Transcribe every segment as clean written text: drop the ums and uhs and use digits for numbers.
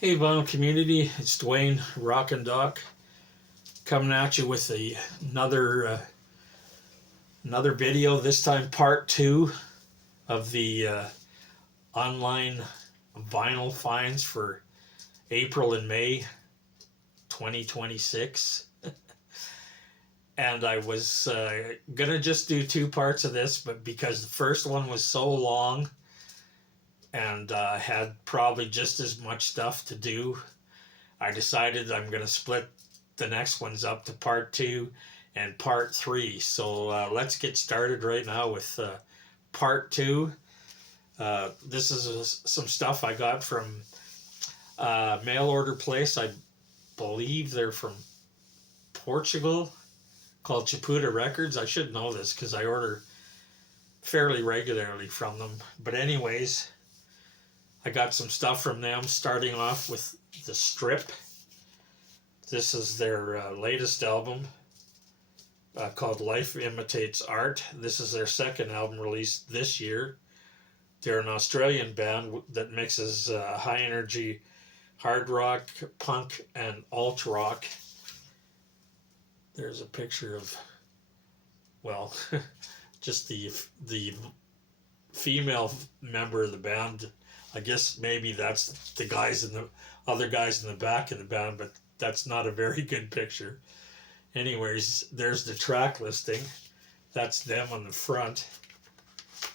Hey, Vinyl community, it's Dwayne Rock and Doc coming at you with another video. This time, part two of the online vinyl finds for April and May 2026. And I was gonna just do two parts of this, but because the first one was so long and had probably just as much stuff to do, I decided I'm going to split the next ones up to part two and part three. So let's get started right now with part two. This is some stuff I got from mail order place. I believe they're from Portugal, called Chaputa Records. I should know this because I order fairly regularly from them. But anyways, I got some stuff from them, starting off with the Strip. This is their latest album called Life Imitates Art. This is their second album released this year. They're an Australian band that mixes high energy hard rock, punk, and alt rock. There's a picture of, well, just the female member of the band. I guess maybe that's the guys in the other guys in the back of the band, but that's not a very good picture. Anyways, there's the track listing. That's them on the front.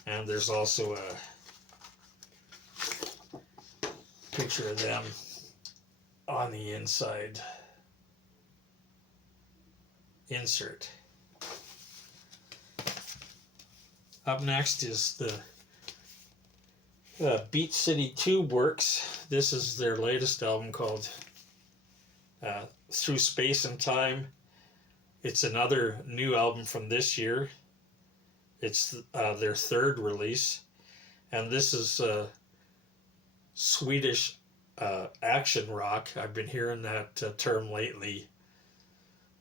And there's also a picture of them on the inside insert. Up next is the Beat City Tube Works. This is their latest album called Through Space and Time. It's another new album from this year. It's their third release. And this is Swedish action rock. I've been hearing that term lately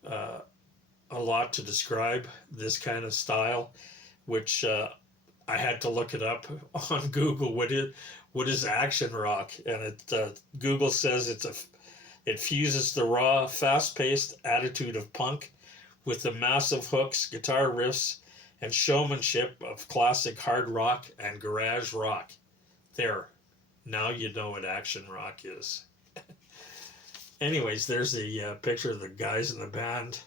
a lot to describe this kind of style, which I had to look it up on Google. What is action rock? And it Google says it fuses the raw, fast-paced attitude of punk with the massive hooks, guitar riffs, and showmanship of classic hard rock and garage rock. There, now you know what action rock is. Anyways, there's the picture of the guys in the band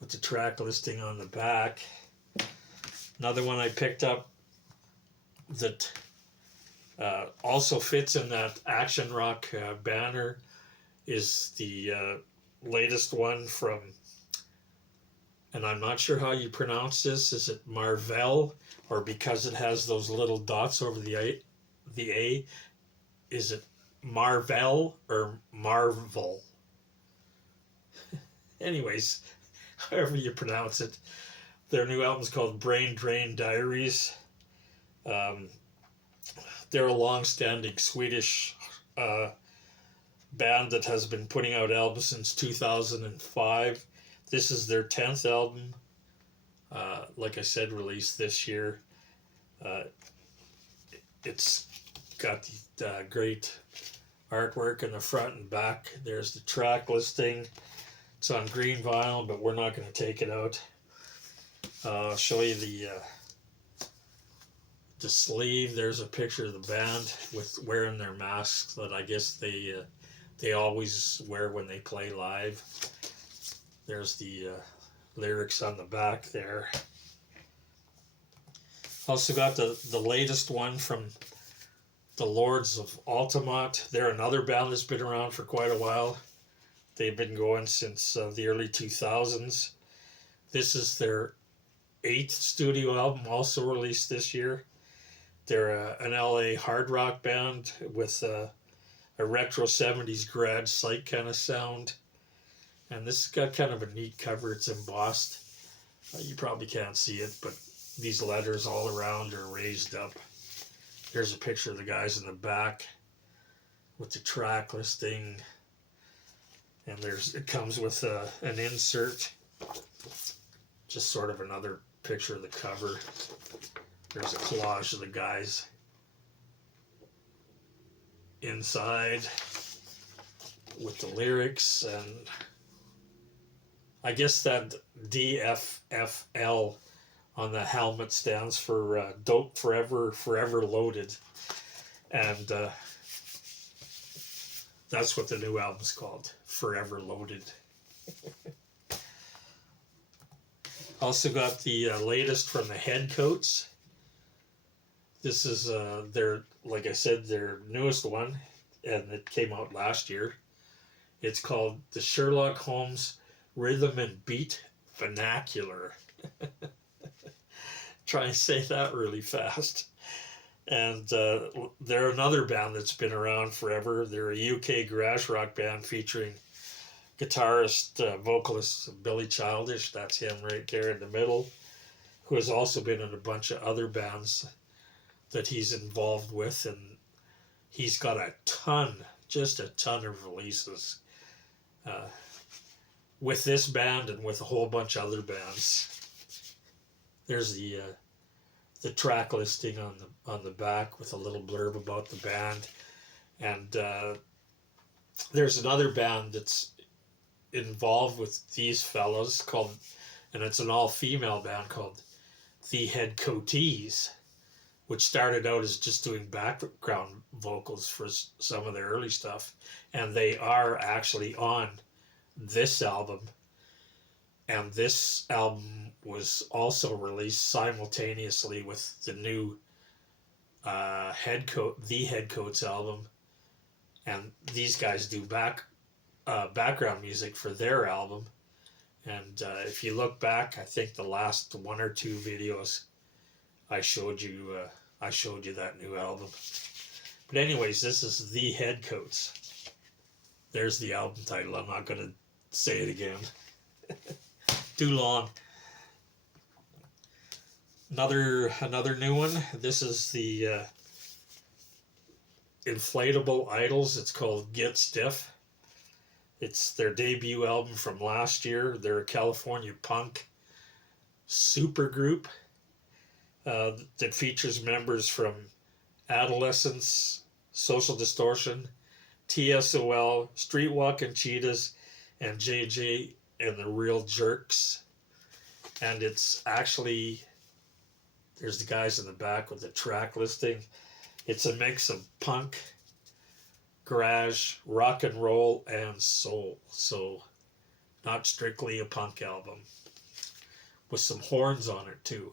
with the track listing on the back. Another one I picked up that also fits in that action rock banner is the latest one from, and I'm not sure how you pronounce this. Is it Marvel, or because it has those little dots over the A, is it Marvel or Marvel? Anyways, however you pronounce it. Their new album is called Brain Drain Diaries. They're a long-standing Swedish band that has been putting out albums since 2005. This is their 10th album. Like I said, released this year. It's got the great artwork in the front and back. There's the track listing. It's on green vinyl, but we're not going to take it out. I'll show you the sleeve. There's a picture of the band with wearing their masks that I guess they always wear when they play live. There's the lyrics on the back there. Also got the latest one from the Lords of Altamont. They're another band that's been around for quite a while. They've been going since the early 2000s. This is their 8th studio album, also released this year. They're an LA hard rock band with a retro 70s garage psych kind of sound. And this has got kind of a neat cover. It's embossed. You probably can't see it, but these letters all around are raised up. Here's a picture of the guys in the back with the track listing. And it comes with an insert. Just sort of another picture of the cover. There's a collage of the guys inside. with the lyrics, and I guess that DFFL on the helmet stands for Dope Forever, Forever Loaded, and that's what the new album's called, Forever Loaded. Also got the latest from the Headcoats. This is their, like I said, their newest one, and it came out last year. It's called the Sherlock Holmes Rhythm and Beat Vernacular. Try and say that really fast. And they're another band that's been around forever. They're a UK garage rock band featuring guitarist, vocalist Billy Childish, that's him right there in the middle, who has also been in a bunch of other bands that he's involved with, and he's got a ton, just a ton of releases with this band and with a whole bunch of other bands. There's the track listing on the back with a little blurb about the band, and there's another band that's involved with these fellows called, and it's an all-female band called The Headcoatees, which started out as just doing background vocals for some of their early stuff, and they are actually on this album. And this album was also released simultaneously with the new The Headcoats album, and these guys do background music for their album. And if you look back, I think the last one or two videos I showed you that new album. But anyways, this is The Headcoats. There's the album title. I'm not going to say it again. Too long. Another new one. This is the Inflatable Idols. It's called Get Stiff. It's their debut album from last year. They're a California punk supergroup that features members from Adolescence, Social Distortion, TSOL, Streetwalking Cheetahs, and JJ and the Real Jerks. And it's actually, there's the guys in the back with the track listing. It's a mix of punk, garage, rock and roll, and soul. So not strictly a punk album, with some horns on it too.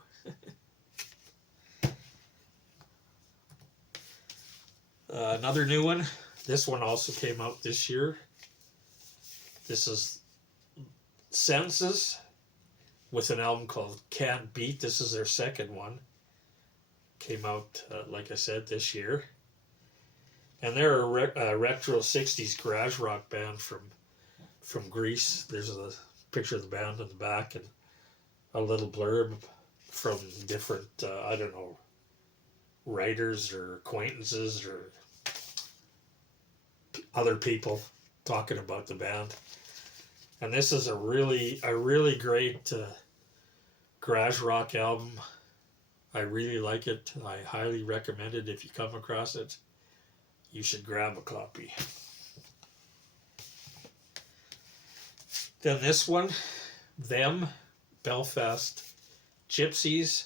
Another new one. This one also came out this year. This is Senses with an album called Can't Beat. This is their second one. Came out, like I said, this year. And they're a retro 60s garage rock band from Greece. There's a picture of the band in the back and a little blurb from different, I don't know, writers or acquaintances or other people talking about the band. And this is a really great garage rock album. I really like it. I highly recommend it. If you come across it, you should grab a copy. Then this one, Them, Belfast Gypsies.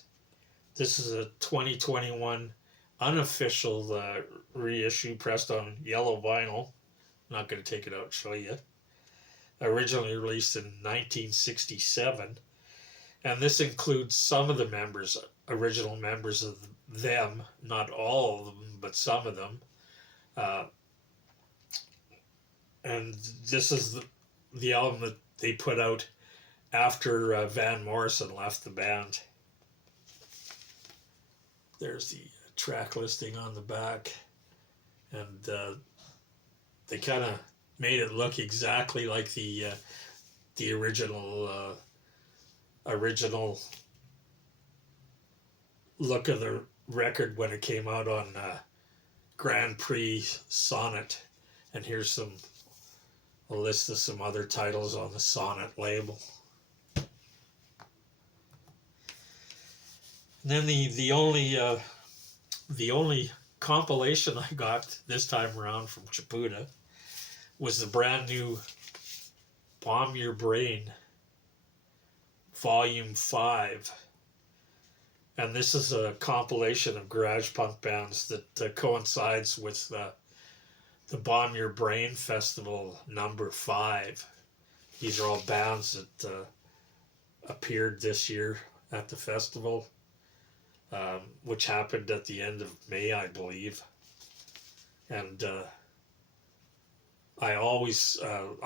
This is a 2021 unofficial reissue pressed on yellow vinyl. I'm not going to take it out and show you. Originally released in 1967. And this includes some of the members, original members of Them, not all of them, but some of them. And this is the album that they put out after Van Morrison left the band. There's the track listing on the back, and they kind of made it look exactly like the original look of the record when it came out on Grand Prix Sonnet. And here's a list of some other titles on the Sonnet label. And then the only compilation I got this time around from Chapuda was the brand new Bomb Your Brain Volume 5. And this is a compilation of garage punk bands that coincides with the Bomb Your Brain Festival #5. These are all bands that appeared this year at the festival, which happened at the end of May, I believe. And I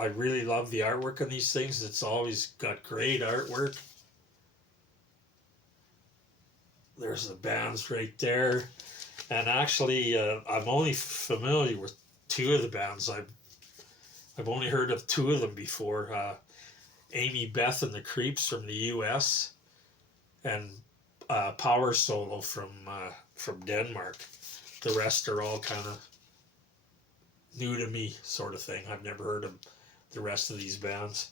really love the artwork on these things. It's always got great artwork. There's the bands right there. And actually, I'm only familiar with 2 of the bands. I've only heard of 2 of them before. Amy Beth and the Creeps from the U.S. and Power Solo from Denmark. The rest are all kind of new to me, sort of thing. I've never heard of the rest of these bands.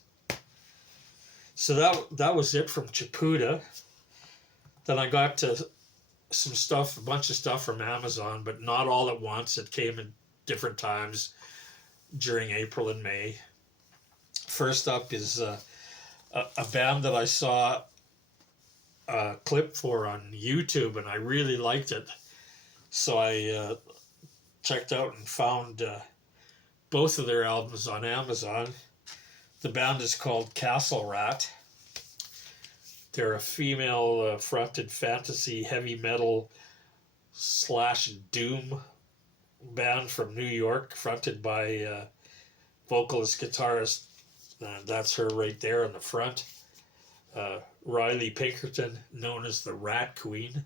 So that was it from Chapuda. Then I got to some stuff, a bunch of stuff from Amazon, but not all at once. It came in different times during April and May. First up is a band that I saw a clip for on YouTube, and I really liked it. So I checked out and found both of their albums on Amazon. The band is called Castle Rat. They're a female fronted fantasy heavy metal / doom band from New York, fronted by vocalist guitarist, that's her right there in the front, Riley Pinkerton, known as the Rat Queen.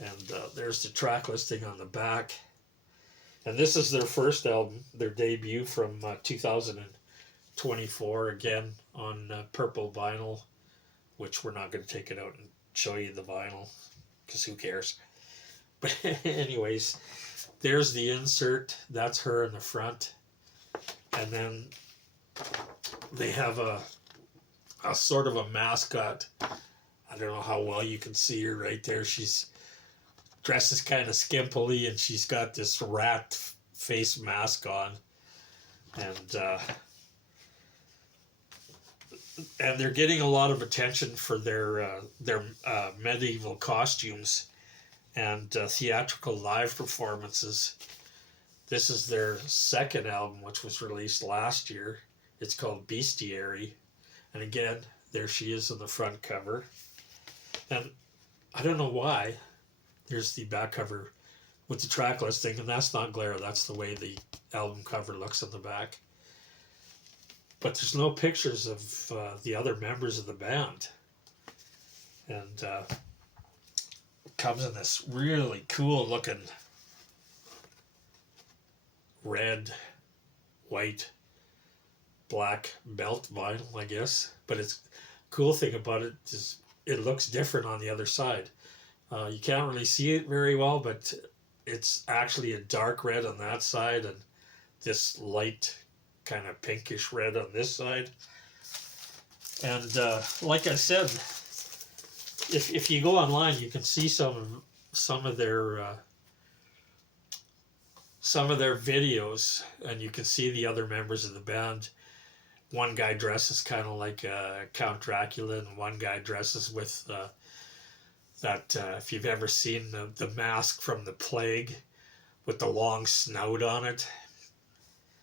And there's the track listing on the back. And this is their first album, their debut from 2024, again on purple vinyl, which we're not going to take it out and show you the vinyl, because who cares. But anyways, there's the insert. That's her in the front. And then they have a sort of a mascot. I don't know how well you can see her right there. She's dresses kind of skimpily, and she's got this rat face mask on. And they're getting a lot of attention for their medieval costumes and theatrical live performances. This is their second album, which was released last year. It's called Bestiary. And again, there she is on the front cover. And I don't know why. There's the back cover with the track listing, and that's not glare. That's the way the album cover looks on the back. But there's no pictures of the other members of the band. And it comes in this really cool looking red, white, black belt vinyl, I guess. But it's cool thing about it is it looks different on the other side. You can't really see it very well, but it's actually a dark red on that side and this light kind of pinkish red on this side. And like I said, if you go online, you can see some of their videos, and you can see the other members of the band. One guy dresses kind of like Count Dracula, and one guy dresses with if you've ever seen the mask from the Plague with the long snout on it.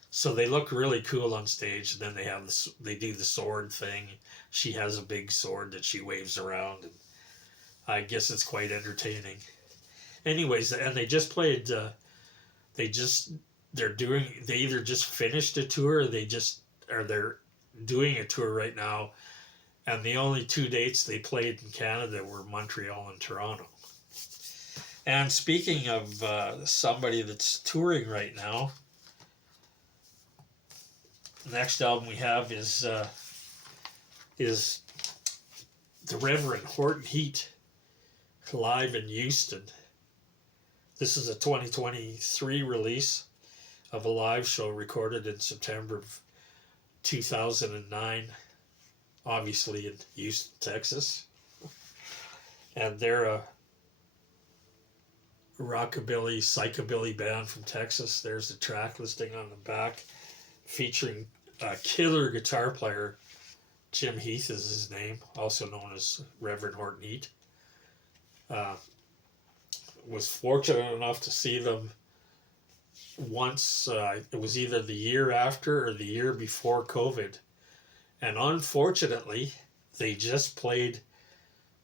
So they look really cool on stage. And then they do the sword thing. She has a big sword that she waves around, and I guess it's quite entertaining. Anyways, and they just played. They either just finished a tour, or they're doing a tour right now. And the only 2 dates they played in Canada were Montreal and Toronto. And speaking of somebody that's touring right now, the next album we have is the Reverend Horton Heat live in Houston. This is a 2023 release of a live show recorded in September of 2009. Obviously in Houston, Texas. And they're a rockabilly, psychobilly band from Texas. There's the track listing on the back. featuring a killer guitar player. Jim Heath is his name, also known as Reverend Horton Heat. Uh, was fortunate enough to see them once. It was either the year after or the year before COVID. And unfortunately, they just played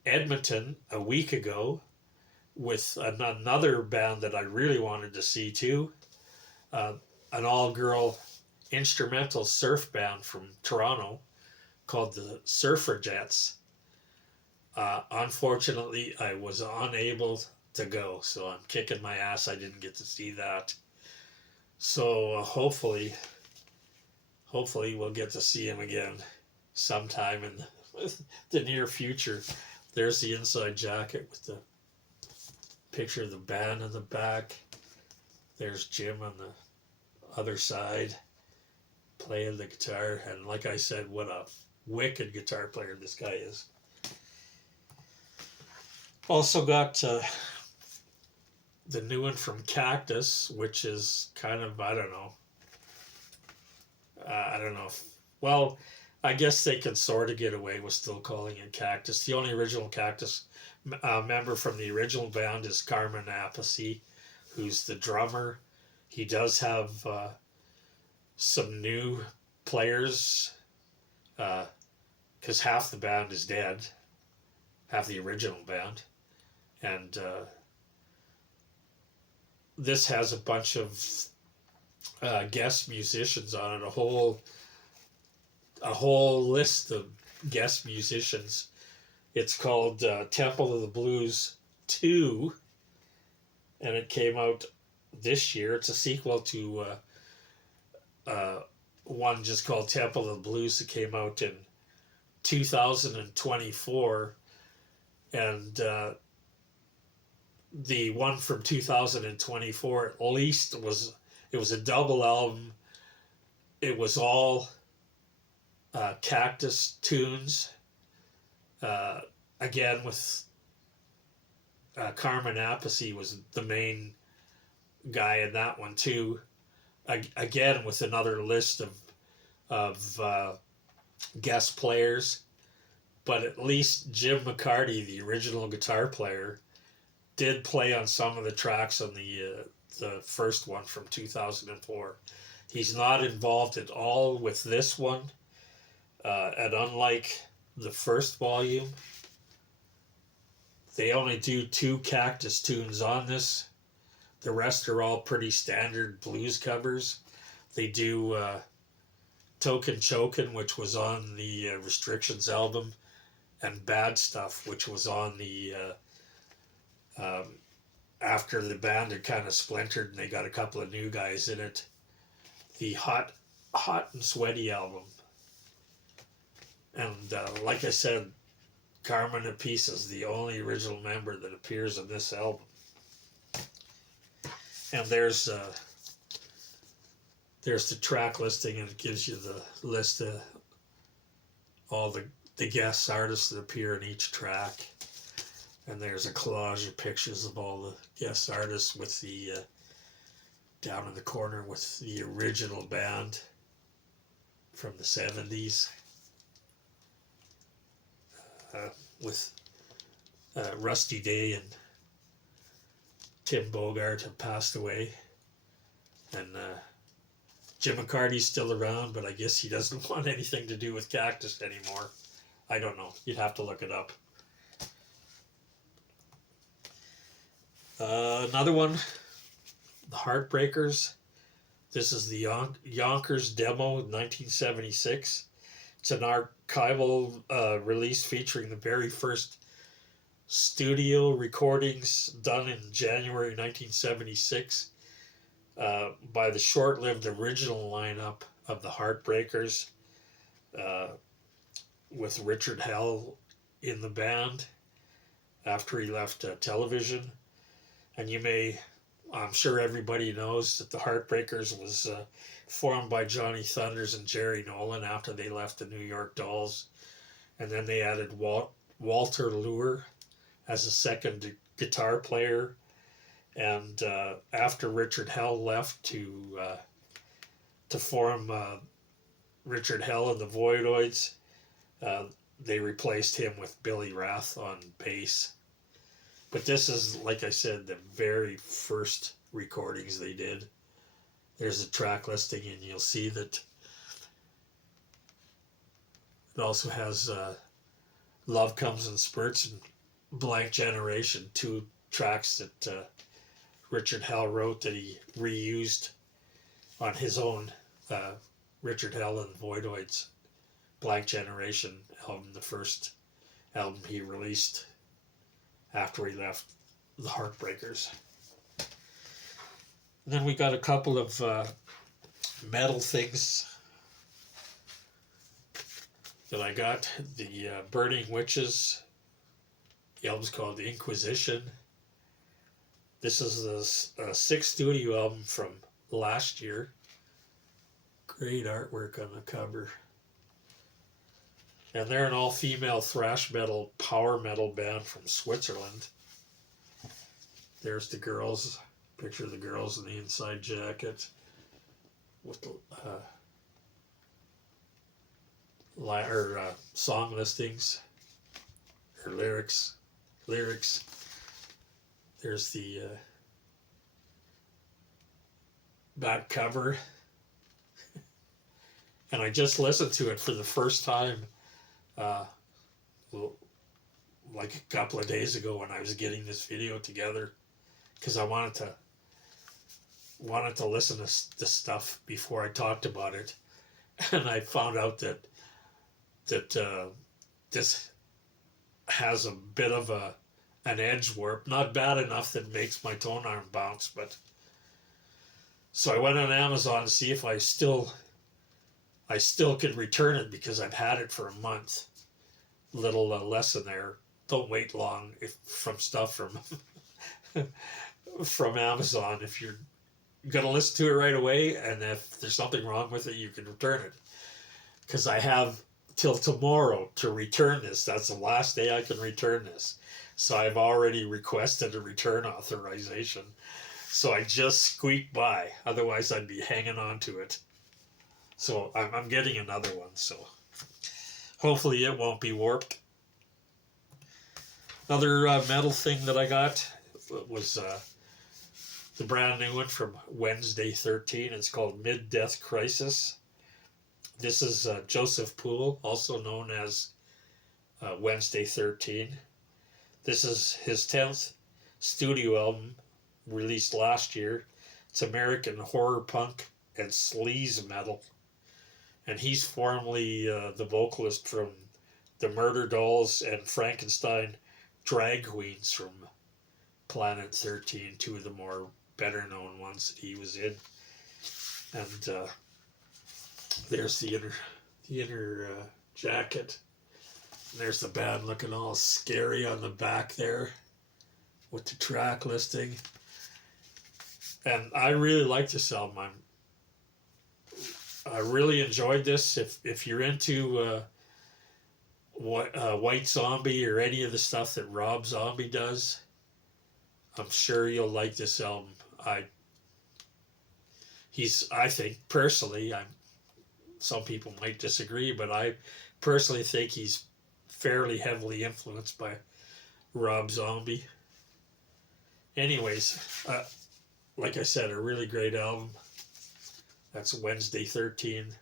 Edmonton a week ago with another band that I really wanted to see too. Uh, an all-girl instrumental surf band from Toronto called the Surfragettes. Unfortunately, I was unable to go, so I'm kicking my ass I didn't get to see that. So hopefully we'll get to see him again sometime in the near future. There's the inside jacket with the picture of the band in the back. There's Jim on the other side playing the guitar, and like I said, what a wicked guitar player this guy is. Also got the new one from Cactus, which is kind of, I don't know if, well, I guess they can sort of get away with still calling it Cactus. The only original Cactus member from the original band is Carmen Appice, who's the drummer. He does have some new players, because half the band is dead, half the original band, and this has a bunch of guest musicians on it, a whole list of guest musicians. It's called Temple of the Blues 2, and it came out this year. It's a sequel to one just called Temple of the Blues that came out in 2024, and the one from 2024 at least was a double album. It was all Cactus tunes, again with Carmen Appice was the main guy in that one too, again with another list of guest players, but at least Jim McCarty, the original guitar player, did play on some of the tracks on the first one from 2004. He's not involved at all with this one, and unlike the first volume, they only do 2 Cactus tunes on this. The rest are all pretty standard blues covers. They do Token Chokin', which was on the Restrictions album, and Bad Stuff, which was on the after the band had kind of splintered and they got a couple of new guys in it, the Hot and Sweaty album. And like I said, Carmen Appice is the only original member that appears in this album. And there's the track listing, and it gives you the list of all the guest artists that appear in each track. And there's a collage of pictures of all the guest artists with the down in the corner with the original band from the 70s, with Rusty Day and Tim Bogart have passed away, and Jim McCarty's still around, but I guess he doesn't want anything to do with Cactus anymore. I don't know. You'd have to look it up. Another one, the Heartbreakers. This is the Yonkers demo, 1976. It's an archival release featuring the very first studio recordings done in January 1976 by the short-lived original lineup of the Heartbreakers, with Richard Hell in the band after he left television. And I'm sure everybody knows that the Heartbreakers was formed by Johnny Thunders and Jerry Nolan after they left the New York Dolls. And then they added Walter Lure as a second guitar player. And after Richard Hell left to to form Richard Hell and the Voidoids. They replaced him with Billy Rath on bass. But this is, like I said, the very first recordings they did. There's a track listing, and you'll see that it also has Love Comes in Spurts and Blank Generation, two tracks that Richard Hell wrote that he reused on his own Richard Hell and Voidoids Blank Generation album, the first album he released after he left the Heartbreakers. And then we got a couple of metal things that I got. The Burning Witches, the album's called The Inquisition. This is a sixth studio album from last year. Great artwork on the cover. And they're an all-female thrash metal, power metal band from Switzerland. There's the girls. Picture of the girls in the inside jacket with the song listings or lyrics. There's the back cover. And I just listened to it for the first time like a couple of days ago when I was getting this video together, because I wanted to listen to this stuff before I talked about it. And I found out that this has a bit of an edge warp, not bad enough that makes my tone arm bounce, but so I went on Amazon to see if I still could return it, because I've had it for a month. Little lesson there: don't wait long from stuff from Amazon. If you're gonna listen to it right away, and if there's something wrong with it, you can return it. Because I have till tomorrow to return this. That's the last day I can return this. So I've already requested a return authorization. So I just squeaked by. Otherwise, I'd be hanging on to it. So I'm getting another one. So hopefully it won't be warped. Another metal thing that I got was the brand new one from Wednesday 13. It's called Mid-Death Crisis. This is Joseph Poole, also known as Wednesday 13. This is his 10th studio album, released last year. It's American horror punk and sleaze metal. And he's formerly the vocalist from the Murder Dolls and Frankenstein Drag Queens from Planet 13, two of the more better known ones that he was in. And there's the inner jacket. And there's the band looking all scary on the back there with the track listing. And I really like this album. I really enjoyed this. If you're into White Zombie or any of the stuff that Rob Zombie does, I'm sure you'll like this album. I think personally, some people might disagree, but I personally think he's fairly heavily influenced by Rob Zombie. Anyways, like I said, a really great album. That's Wednesday 13.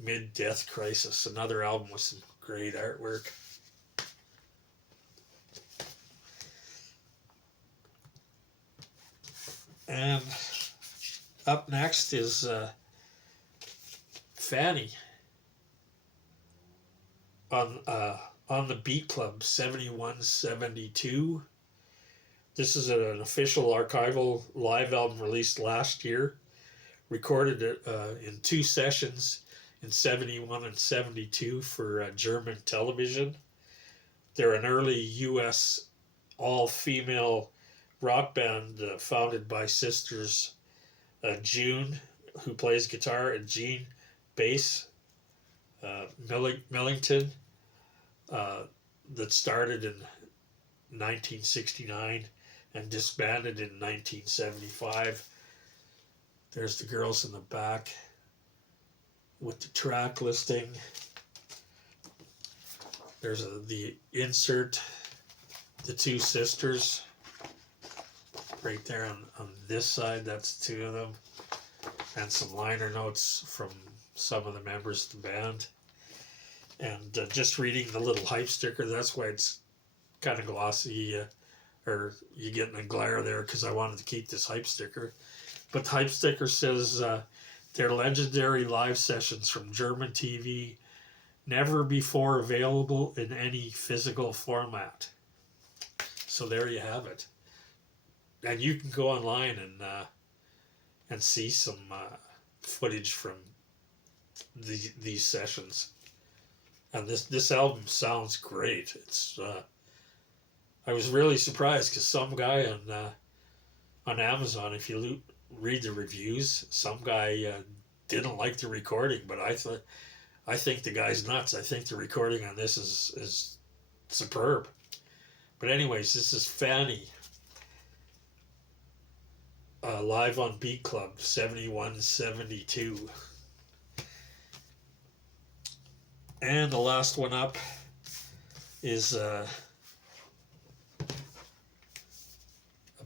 Mid-Death Crisis, another album with some great artwork. And up next is Fanny on the Beat Club 7172. This is an official archival live album released last year. Recorded it in two sessions in 71 and 72 for German television. They're an early U.S. all-female rock band founded by sisters June, who plays guitar, and Jean, bass. Millington, that started in 1969 and disbanded in 1975. There's the girls in the back with the track listing. There's the insert, the two sisters right there on this side. That's two of them. And some liner notes from some of the members of the band. And just reading the little hype sticker, that's why it's kind of glossy, or you get in a glare there, because I wanted to keep this hype sticker. But the hype sticker says, their legendary live sessions from German TV, never before available in any physical format. So there you have it. And you can go online and see some footage from these sessions. And this album sounds great. It's I was really surprised because some guy on Amazon, if you read the reviews, some guy didn't like the recording, but I think the guy's nuts. I think the recording on this is superb. But anyways, this is Fanny, live on Beat Club 71-72. And the last one up is a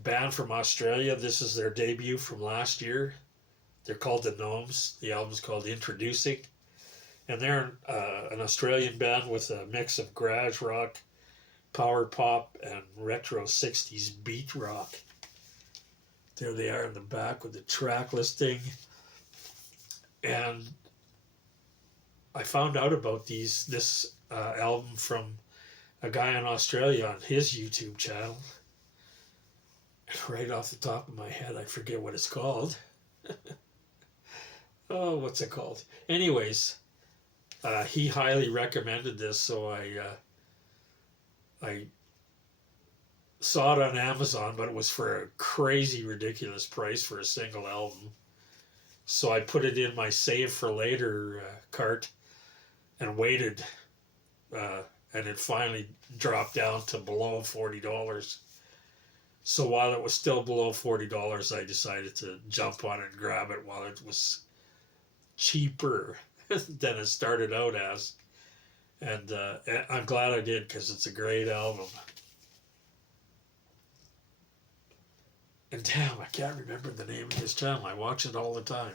band from Australia. This is their debut from last year. They're called the Gnomes. The album's called Introducing. And they're an Australian band with a mix of garage rock, power pop, and retro 60s beat rock. There they are in the back with the track listing. And I found out about this album from a guy in Australia on his YouTube channel. Right off the top of my head, I forget what it's called. Oh, what's it called? Anyways, he highly recommended this, so I saw it on Amazon, but it was for a crazy, ridiculous price for a single album. So I put it in my save for later cart and waited, and it finally dropped down to below $40. So while it was still below $40, I decided to jump on it and grab it while it was cheaper than it started out as. And I'm glad I did, because it's a great album. And damn, I can't remember the name of his channel. I watch it all the time.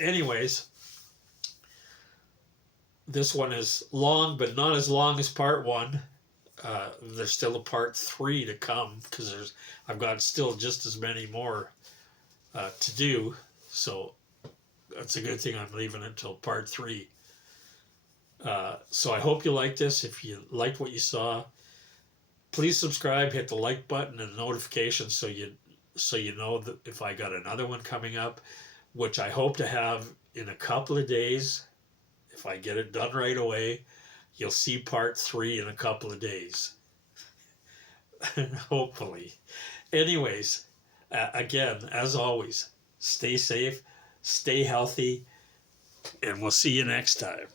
Anyways, this one is long, but not as long as part one. There's still a part 3 to come, because I've got still just as many more to do. So that's a good thing I'm leaving it till part 3. So I hope you like this. If you liked what you saw, please subscribe, hit the like button and notifications so you know that if I got another one coming up, which I hope to have in a couple of days. If I get it done right away, you'll see part 3 in a couple of days. Hopefully. Anyways, again, as always, stay safe, stay healthy, and we'll see you next time.